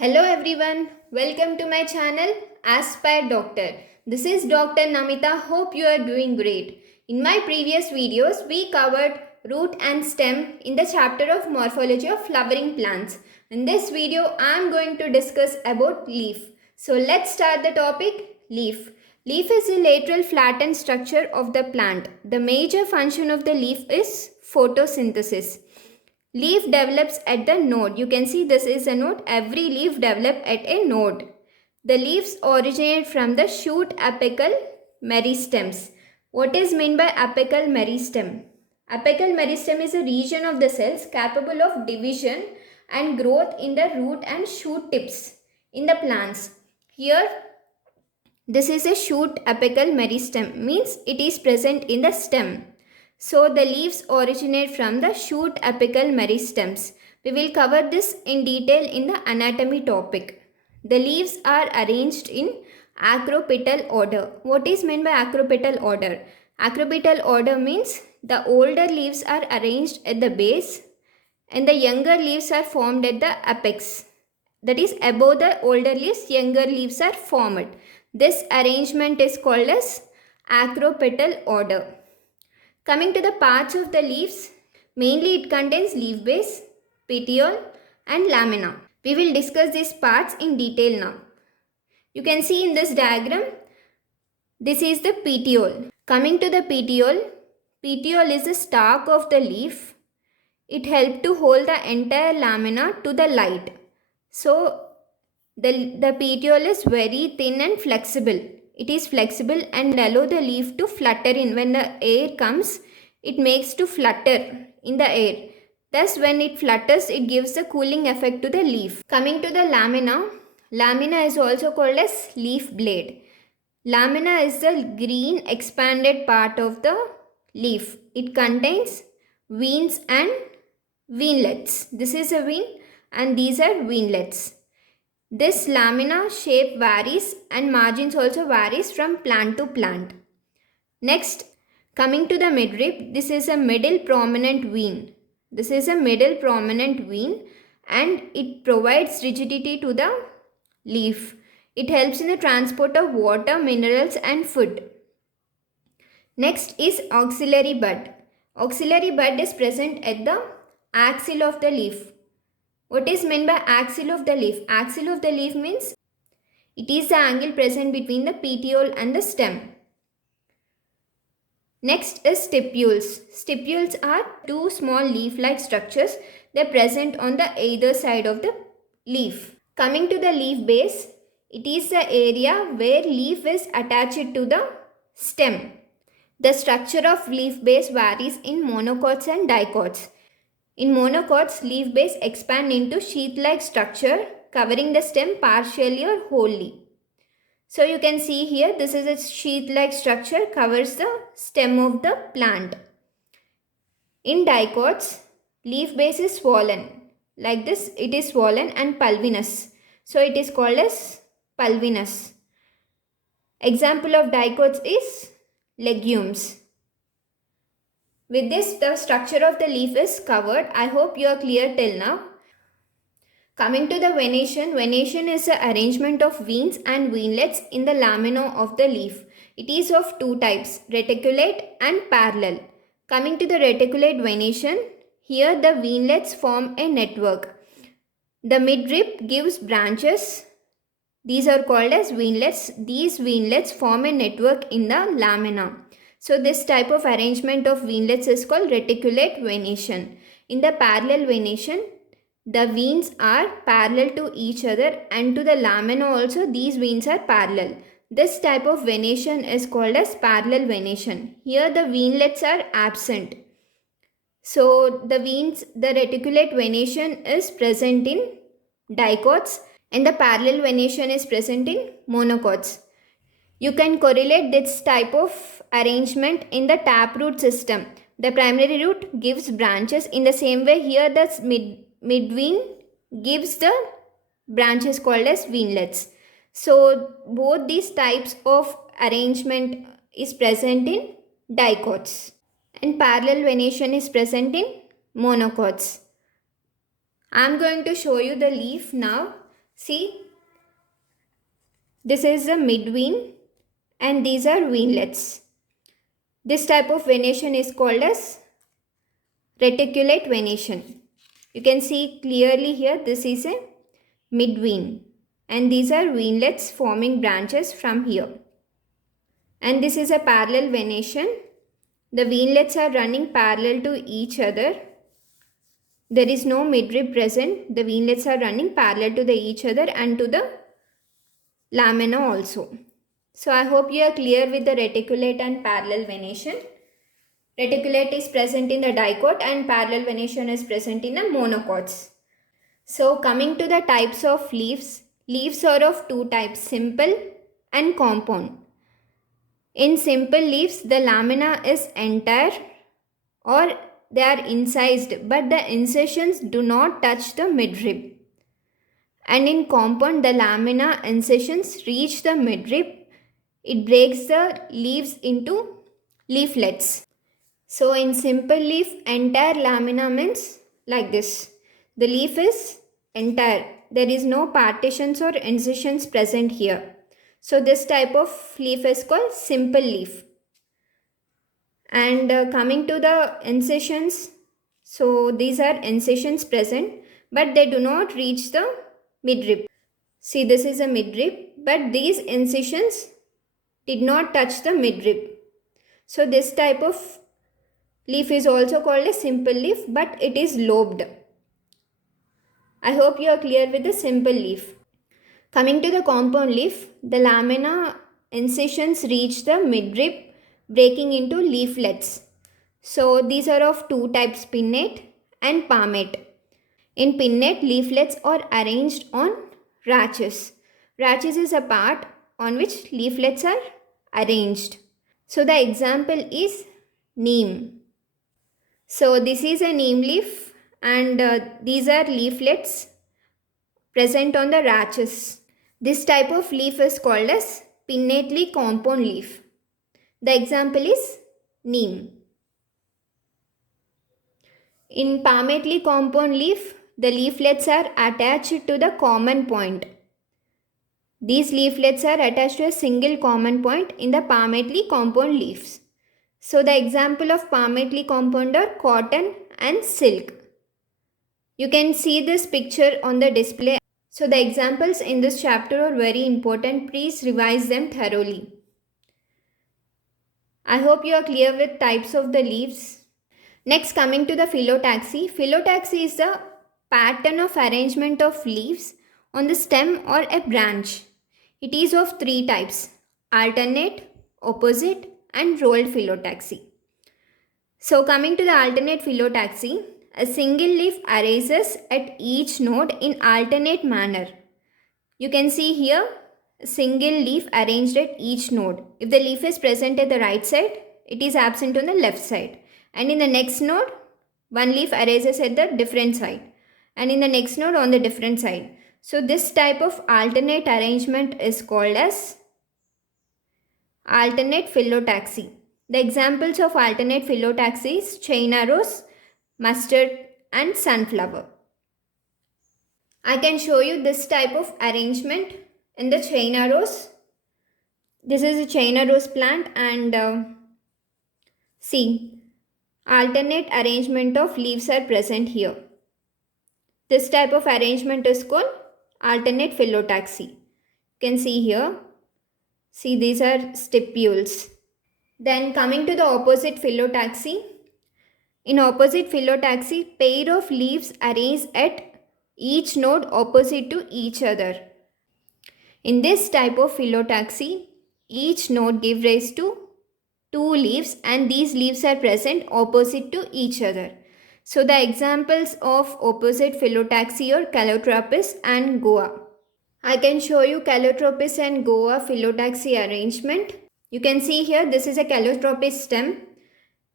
Hello everyone, welcome to my channel Aspire Doctor. This is Dr. Namita. Hope you are doing great. In my previous videos, we covered root and stem in the chapter of morphology of flowering plants. In this video, I am going to discuss about leaf. So let's start the topic leaf. Leaf is a lateral flattened structure of the plant. The major function of the leaf is photosynthesis. Leaf develops at the node. You can see this is a node. Every leaf develops at a node. The leaves originate from the shoot apical meristems. What is meant by apical meristem? Apical meristem is a region of the cells capable of division and growth in the root and shoot tips in the plants. Here, this is a shoot apical meristem, means it is present in the stem. So the leaves originate from the shoot apical meristems. We will cover this in detail in the anatomy topic. The leaves are arranged in acropetal order. What is meant by acropetal order? Acropetal order means the older leaves are arranged at the base and the younger leaves are formed at the apex. That is, above the older leaves, younger leaves are formed. This arrangement is called as acropetal order. Coming to the parts of the leaves, mainly it contains leaf base, petiole and lamina. We will discuss these parts in detail now. You can see in this diagram, this is the petiole. Coming to the petiole, petiole is the stalk of the leaf. It helps to hold the entire lamina to the light. So, the petiole is very thin and flexible. It is flexible and allow the leaf to flutter in. When the air comes, it makes to flutter in the air. Thus, when it flutters, it gives the cooling effect to the leaf. Coming to the lamina, lamina is also called as leaf blade. Lamina is the green expanded part of the leaf. It contains veins and veinlets. This is a vein and these are veinlets. This lamina shape varies and margins also varies from plant to plant. Next, coming to the midrib, this is a middle prominent vein. This is a middle prominent vein and it provides rigidity to the leaf. It helps in the transport of water, minerals and food. Next is axillary bud. Axillary bud is present at the axil of the leaf. What is meant by axil of the leaf? Axil of the leaf means it is the angle present between the petiole and the stem. Next is stipules. Stipules are two small leaf-like structures. They are present on the either side of the leaf. Coming to the leaf base, it is the area where leaf is attached to the stem. The structure of leaf base varies in monocots and dicots. In monocots, leaf base expand into sheath-like structure covering the stem partially or wholly. So you can see here, this is a sheath-like structure covers the stem of the plant. In dicots, leaf base is swollen. Like this, it is swollen and pulvinous. So it is called as pulvinous. Example of dicots is legumes. With this, the structure of the leaf is covered. I hope you are clear till now. Coming to the venation, venation is the arrangement of veins and veinlets in the lamina of the leaf. It is of two types, reticulate and parallel. Coming to the reticulate venation, here the veinlets form a network. The midrib gives branches. These are called as veinlets. These veinlets form a network in the lamina. So this type of arrangement of veinlets is called reticulate venation. In the parallel venation, the veins are parallel to each other and to the lamina also these veins are parallel. This type of venation is called as parallel venation. Here the veinlets are absent. So the reticulate venation is present in dicots and the parallel venation is present in monocots. You can correlate this type of arrangement in the taproot system. The primary root gives branches. In the same way, here the midvein gives the branches called as veinlets. So both these types of arrangement is present in dicots and parallel venation is present in monocots. I am going to show you the leaf now. See, this is the midvene and these are venelets. This type of venation is called as reticulate venation. You can see clearly here this is a midvene and these are venelets forming branches from here. And this is a parallel venation. The venelets are running parallel to each other. There is no midrib present. The venelets are running parallel to each other and to the lamina also. So I hope you are clear with the reticulate and parallel venation. Reticulate is present in the dicot and parallel venation is present in the monocots. So coming to the types of leaves, leaves are of two types, simple and compound. In simple leaves, the lamina is entire or they are incised, but the incisions do not touch the midrib. And in compound, the lamina incisions reach the midrib. It breaks the leaves into leaflets. So in simple leaf, entire lamina means like this. The leaf is entire. There is no partitions or incisions present here. So this type of leaf is called simple leaf. And coming to the incisions, so these are incisions present, but they do not reach the midrib. See, this is a midrib, but these incisions did not touch the midrib. So this type of leaf is also called a simple leaf, but it is lobed. I hope you are clear with the simple leaf. Coming to the compound leaf, the lamina incisions reach the midrib, breaking into leaflets. So these are of two types, pinnate and palmate. In pinnate, leaflets are arranged on rachis. Rachis is a part on which leaflets are arranged. So the example is neem. So this is a neem leaf and these are leaflets present on the rachis. This type of leaf is called as pinnately compound leaf. The example is neem. In palmately compound leaf, the leaflets are attached to the common point. These leaflets are attached to a single common point in the palmately compound leaves. So the example of palmately compound are cotton and silk. You can see this picture on the display. So the examples in this chapter are very important. Please revise them thoroughly. I hope you are clear with types of the leaves. Next, coming to the phyllotaxy. Phyllotaxy is the pattern of arrangement of leaves on the stem or a branch. It is of three types: alternate, opposite and rolled phyllotaxy. So coming to the alternate phyllotaxy, a single leaf arises at each node in alternate manner. You can see here a single leaf arranged at each node. If the leaf is present at the right side, it is absent on the left side. And in the next node, one leaf arises at the different side. And in the next node on the different side. So this type of alternate arrangement is called as alternate phyllotaxy. The examples of alternate phyllotaxy is China rose, mustard and sunflower. I can show you this type of arrangement in the China rose. This is a China rose plant and see, alternate arrangement of leaves are present here. This type of arrangement is called alternate phyllotaxy. You can see here. See, these are stipules. Then coming to the opposite phyllotaxy. In opposite phyllotaxy, pair of leaves arranged at each node opposite to each other. In this type of phyllotaxy, each node gives rise to two leaves and these leaves are present opposite to each other. So the examples of opposite phyllotaxy are Calotropis and Goa. I can show you Calotropis and Goa phyllotaxy arrangement. You can see here this is a Calotropis stem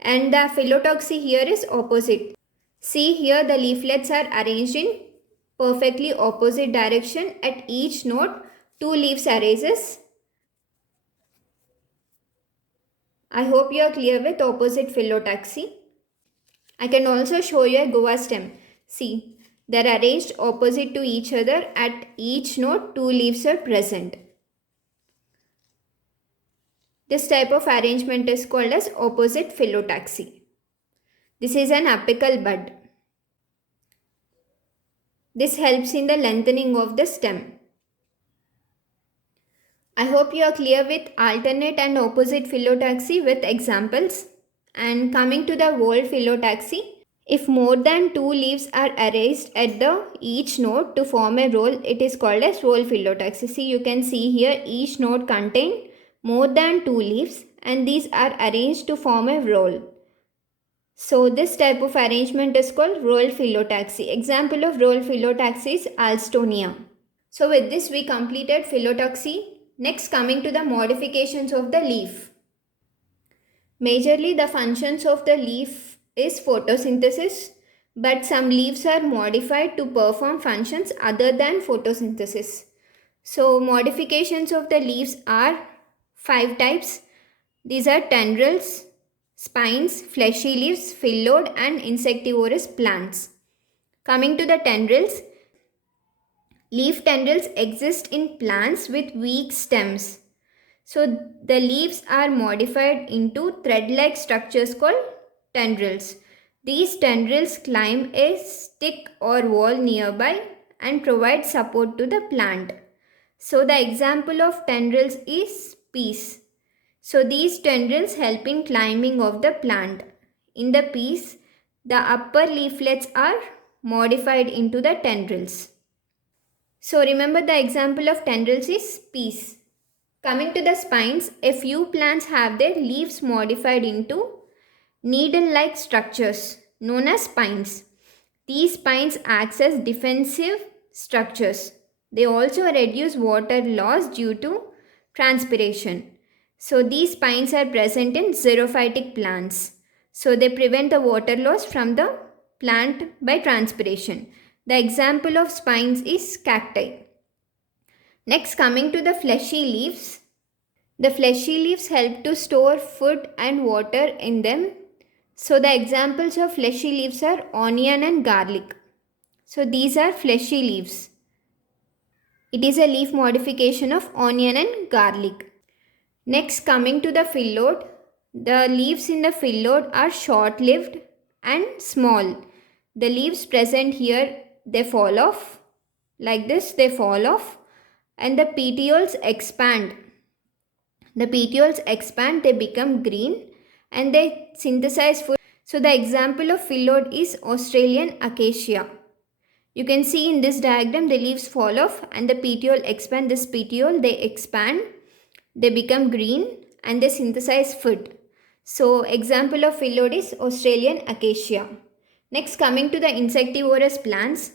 and the phyllotaxy here is opposite. See here the leaflets are arranged in perfectly opposite direction. At each node, two leaves arises. I hope you are clear with opposite phyllotaxy. I can also show you a Goa stem. See, They are arranged opposite to each other. At each node, two leaves are present. This type of arrangement is called as opposite phyllotaxy. This is an apical bud. This helps in the lengthening of the stem. I hope you are clear with alternate and opposite phyllotaxy with examples. And coming to the whorl phyllotaxy, if more than two leaves are arranged at the each node to form a whorl, it is called as whorl phyllotaxy. See, you can see here each node contain more than two leaves and these are arranged to form a whorl. So this type of arrangement is called whorl phyllotaxy. Example of whorl phyllotaxy is Alstonia. So with this we completed phyllotaxy. Next, coming to the modifications of the leaf. Majorly the functions of the leaf is photosynthesis, but some leaves are modified to perform functions other than photosynthesis. So modifications of the leaves are 5 types. These are tendrils, spines, fleshy leaves, phyllodes and insectivorous plants. Coming to the tendrils, leaf tendrils exist in plants with weak stems. So the leaves are modified into thread-like structures called tendrils. These tendrils climb a stick or wall nearby and provide support to the plant. So the example of tendrils is peas. So these tendrils help in climbing of the plant. In the peas, the upper leaflets are modified into the tendrils. So remember the example of tendrils is peas. Coming to the spines, a few plants have their leaves modified into needle-like structures known as spines. These spines act as defensive structures. They also reduce water loss due to transpiration. So these spines are present in xerophytic plants. So they prevent the water loss from the plant by transpiration. The example of spines is cacti. Next, coming to the fleshy leaves. The fleshy leaves help to store food and water in them. So the examples of fleshy leaves are onion and garlic. So these are fleshy leaves. It is a leaf modification of onion and garlic. Next, coming to the phyllodes. The leaves in the phyllodes are short-lived and small. The leaves present here, they fall off. Like this, they fall off. And the petioles expand. The petioles expand, they become green and they synthesize food. So the example of phyllodes is Australian acacia. You can see in this diagram the leaves fall off and the petiole expand. This petiole, they expand, they become green and they synthesize food. So example of phyllodes is Australian acacia. Next, coming to the insectivorous plants.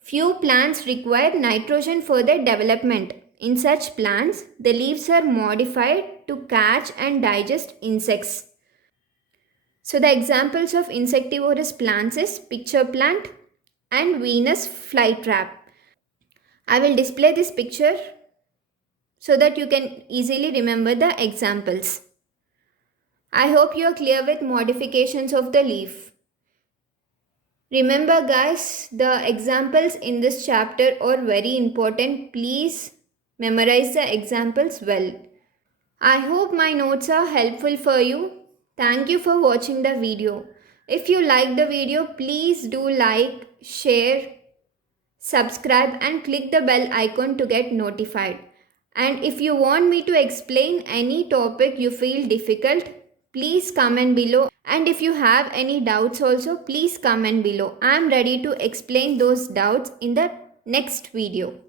Few plants require nitrogen for their development. In such plants, the leaves are modified to catch and digest insects. So the examples of insectivorous plants is pitcher plant and Venus flytrap. I will display this picture so that you can easily remember the examples. I hope you are clear with modifications of the leaf. Remember guys, the examples in this chapter are very important. Please memorize the examples well. I hope my notes are helpful for you. Thank you for watching the video. If you like the video, please do like, share, subscribe and click the bell icon to get notified. And if you want me to explain any topic you feel difficult, please comment below. And if you have any doubts also, please comment below. I am ready to explain those doubts in the next video.